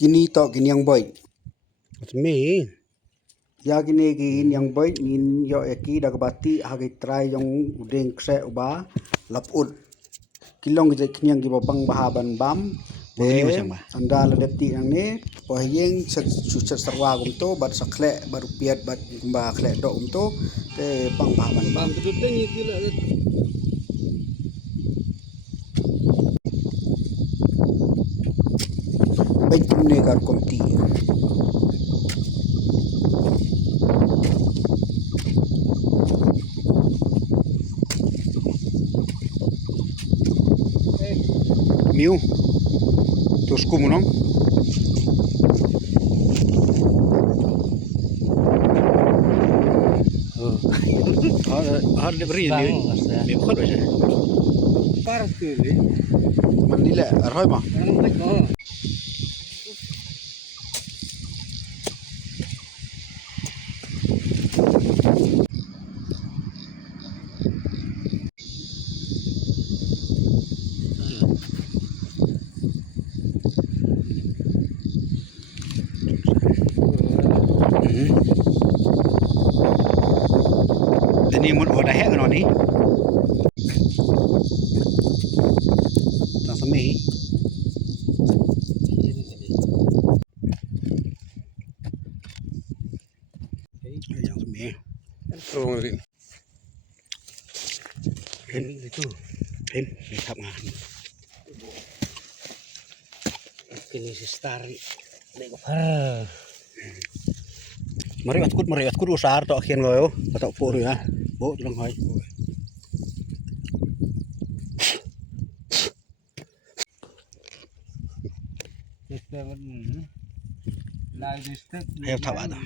Kini tok Khniang boy. Me. Ya kini Khniang boy nin yo eki dak bati hagi try yang udeng kse uba laput. Kilong je Khniang gi bopang bahaban bam. Boleh macam ba? Anda ledeti yang ni pohiyeng sucer sarwa gumto bat sakle baru piat bat gumba kle dok gumto te pang bahaban bam. Baik ne kar komti. Miu. Terus kumunong. Har det blir det kort aja. Parah tuh ni. Manila arhoy ma. Ini mut wadah hek kan ni. Tak semi. Yang semi. Oh, ni. Ini itu. Ini tap ngan. Kini si stari. Mari atkut usar tok khian goyo, tok pur ya. Bo tulung hoi. Ayo tak ada.